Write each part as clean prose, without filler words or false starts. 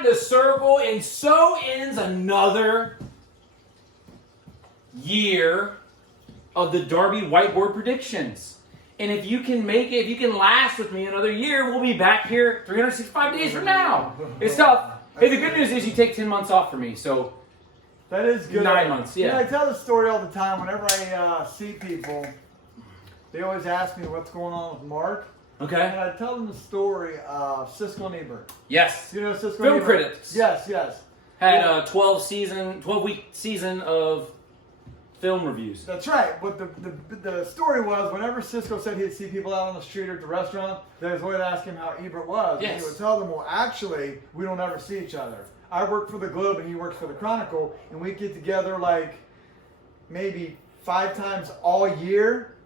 at the circle, and so ends another year of the Derby whiteboard predictions. And if you can make it, if you can last with me another year, we'll be back here 365 days from now. It's tough. Hey, the good news is you take 10 months off for me, so that is good. 9 months, yeah. You know, I tell this story all the time. Whenever I see people, they always ask me what's going on with Mark. Okay. And I tell them the story of Siskel and Ebert. Yes. You know Siskel Film and Ebert? critics. Yes, yes. Had a 12-week season of film reviews. That's right. But the story was, whenever Siskel said he'd see people out on the street or at the restaurant, they was always asking him how Ebert was. Yes. And he would tell them, well, actually, we don't ever see each other. I work for the Globe and he works for the Chronicle, and we get together like maybe 5 times all year.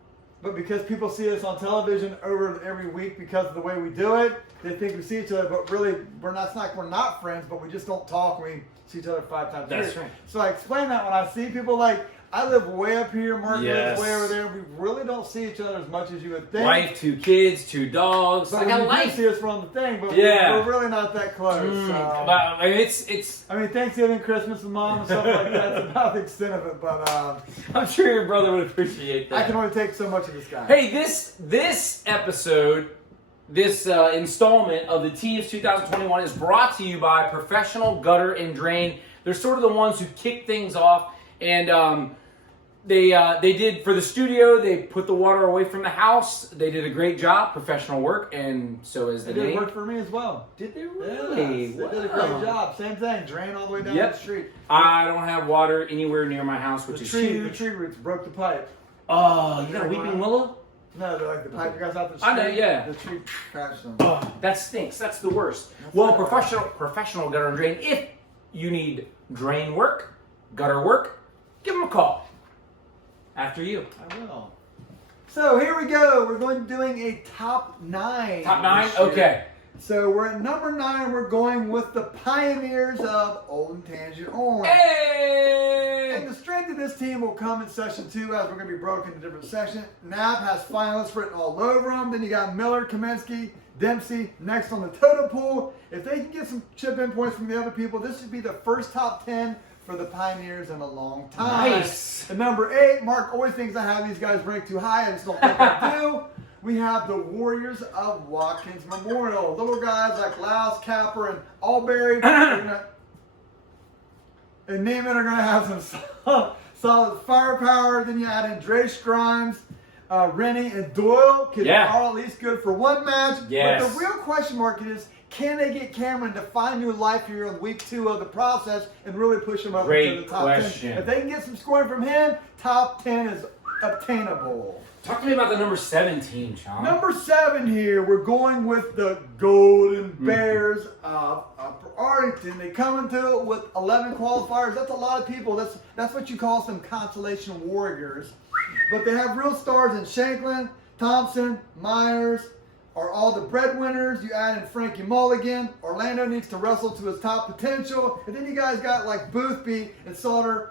But because people see us on television over every week because of the way we do it, they think we see each other. But really, we're not friends, but we just don't talk. We see each other 5 times a year. That's right. So I explain that when I see people like, I live way up here, Mark Yes. lives way over there. We really don't see each other as much as you would think. Wife, 2 kids, 2 dogs. But I got we do life. see us from the thing, but Yeah. we're really not that close. But I mean, it's. I mean, Thanksgiving, Christmas with Mom and stuff like that's about the extent of it. But I'm sure your brother would appreciate that. I can only take so much of this guy. Hey, this episode, this installment of the Teams 2021 is brought to you by Professional Gutter and Drain. They're sort of the ones who kick things off, and they did for the studio. They put the water away from the house. They did a great job, professional work, and so is the They did name. work for me as well. Did they really? Yes, they did a great job. Same thing, drain all the way down Yep. the street. I don't have water anywhere near my house, which The is tree huge. roots broke the pipe. Oh, you got a weeping willow? No, they're like the pipe guys out the street. I know, yeah. The tree crashed them. Oh, that stinks. That's the worst. Well, professional gutter and drain. If you need drain work, gutter work, give them a call. After you. I will. So here we go. We're going to doing a top 9. Top 9? this year. Okay. So we're at number 9. We're going with the Pioneers of Old and Tangent Orange. Hey! And the strength of this team will come in session 2 as we're going to be broken into different sections. Knapp has finalists written all over them. Then you got Miller, Kaminsky, Dempsey next on the totem pole. If they can get some chip-in points from the other people, this should be the first top 10 for the Pioneers in a long time. Nice. And number 8, Mark always thinks I have these guys ranked too high. I just don't think I do. We have the Warriors of Watkins Memorial. Little guys like Laus, Capper, and Albury. And Neiman are going to have some solid firepower. Then you add in Drace Grimes, Rennie, and Doyle. Because Yeah. they're all at least good for one match. Yes. But the real question mark is, can they get Cameron to find new life here in week 2 of the process and really push him up into the top question. 10? If they can get some scoring from him, top 10 is obtainable. Talk to me about the number 17, Sean. Number 7 here, we're going with the Golden Bears of Arlington. They come into it with 11 qualifiers. That's a lot of people. That's what you call some consolation warriors. But they have real stars in Shanklin, Thompson, Myers, are all the breadwinners. You add in Frankie Mulligan. Orlando needs to wrestle to his top potential. And then you guys got like Boothby and Sauter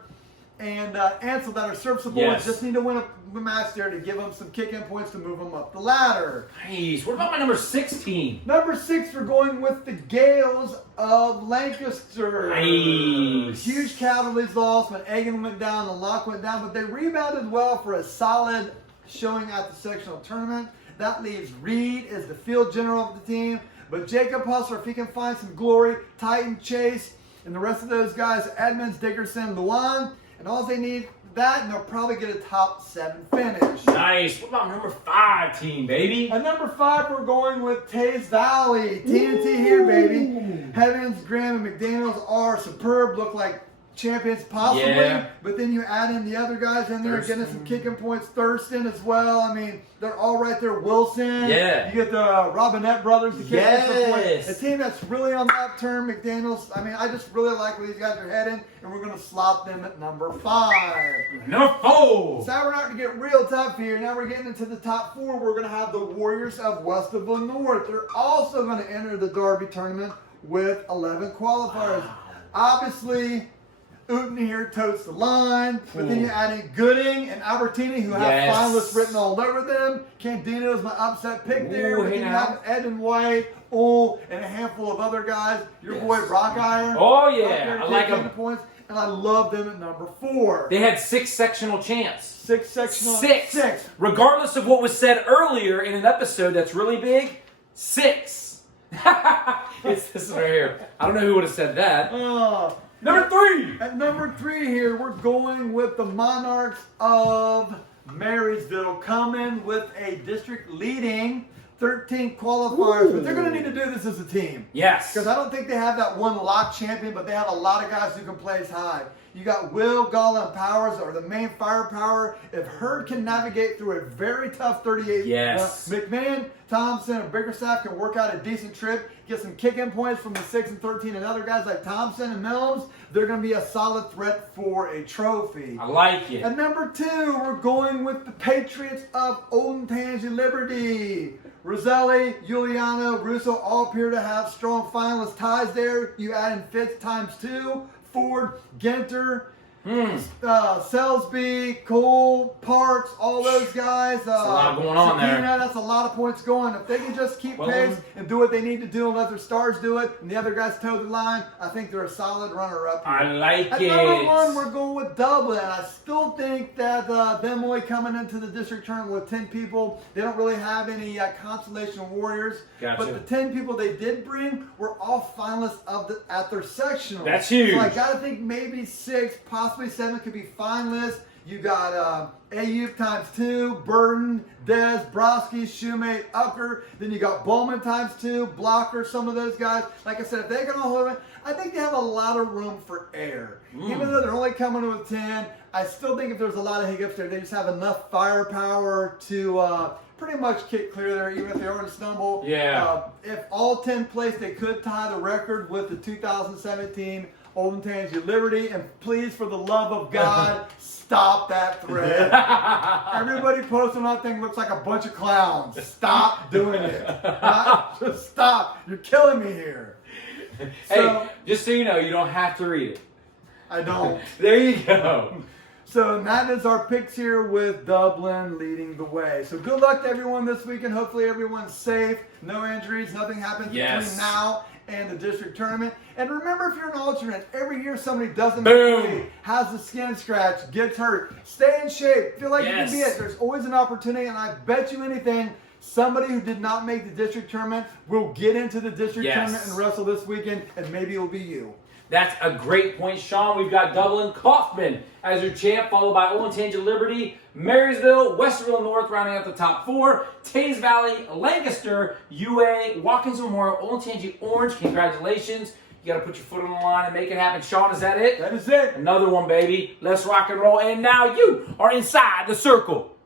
and Ansel that are serviceable. Yes. Just need to win a match there to give them some kick-in points to move them up the ladder. Nice. What about my number 16? Number 6, we're going with the Gales of Lancaster. Nice. Huge cavalry loss when Egan went down and Locke went down, but they rebounded well for a solid showing at the sectional tournament. That leaves Reed as the field general of the team. But Jacob Hustler, if he can find some glory, Titan Chase, and the rest of those guys, Edmonds, Dickerson, Luan, and all they need that, and they'll probably get a top 7 finish. Nice. What about number 5 team, baby? At number 5, we're going with Taze Valley. TNT here, baby. Heavens, Graham, and McDaniels are superb. Look like champions possibly. Yeah. But then you add in the other guys in there, getting some kicking points. Thurston as well. I mean, they're all right there. Wilson. Yeah. You get the Robinette brothers to kick in some points. Yes. A team that's really on the upturn. McDaniels. I mean, I just really like where these guys are heading, and we're going to slot them at number 5. Number 4. So now we're not going to get real tough here. Now we're getting into the top 4. We're going to have the Warriors of Westerville North. They're also going to enter the Derby tournament with 11 qualifiers. Wow. Obviously, Uten here totes the line, but then you add in Gooding and Albertini, who have finalists written all over them. Candino is my upset pick there. Ooh, But hey then you now. have Ed and White, and a handful of other guys. Your boy Rockeye. Oh yeah, I like him. Points, and I love them at number 4. They had 6 sectional champs. 6 sectional. 6. Regardless of what was said earlier in an episode that's really big, 6. It's this right here. I don't know who would have said that. Number 3. At number 3 here, we're going with the Monarchs of Marysville, coming with a district leading 13 qualifiers. But they're going to need to do this as a team. Yes. Because I don't think they have that one lock champion, but they have a lot of guys who can place high. You got Will, Gala, and Powers are the main firepower. If Hurd can navigate through a very tough 38, yes. McMahon, Thompson, and Bickerstaff can work out a decent trip, get some kick-in points from the 6 and 13, and other guys like Thompson and Mills, they're going to be a solid threat for a trophy. I like it. At number 2, we're going with the Patriots of Olentangy Liberty. Roselli, Giuliano, Russo all appear to have strong finalist ties there. You add in Fitz times 2. Ford, Genter, Selsby, Cole, Parks, all those guys. That's a lot going on there. That's a lot of points going. If they can just keep pace and do what they need to do and let their stars do it, and the other guys toe the line, I think they're a solid runner-up here. I like At it. number 1, we're going with Dublin. I still think that them only coming into the district tournament with 10 people, they don't really have any consolation warriors. Gotcha. But the 10 people they did bring were all finalists at their sectional. That's huge. So I got to think maybe 6, possibly 7 could be finalists. You got Ayub times 2, Burton, Dez, Broski, Shoemate, Ucker. Then you got Bowman times 2, Blocker, some of those guys. Like I said, if they can all hold it, I think they have a lot of room for error. Even though they're only coming with 10, I still think if there's a lot of hiccups there, they just have enough firepower to pretty much kick clear there, even if they are going to stumble. Yeah. If all 10 place, they could tie the record with the 2017 Olentangy Liberty. And please, for the love of God, stop that thread. Everybody posting on that thing looks like a bunch of clowns. Stop doing it. Just stop. You're killing me here. Hey, just so you know, you don't have to read it. I don't. There you go. So that is our picks here with Dublin leading the way. So good luck to everyone this weekend. Hopefully everyone's safe, no injuries, nothing happens between now and the district tournament. And remember, if you're an alternate, every year somebody doesn't play, has a skin scratch, gets hurt. Stay in shape. Feel like you can be it. There's always an opportunity, and I bet you anything, somebody who did not make the district tournament will get into the district tournament and wrestle this weekend, and maybe it'll be you. That's a great point, Sean. We've got Dublin Kaufman as your champ, followed by Olentangy Liberty, Marysville, Westerville North rounding out the top 4, Tays Valley, Lancaster, UA, Watkins Memorial, Olentangy Orange. Congratulations. You got to put your foot on the line and make it happen. Sean, is that it? That is it. Another one, baby. Let's rock and roll. And now you are inside the circle.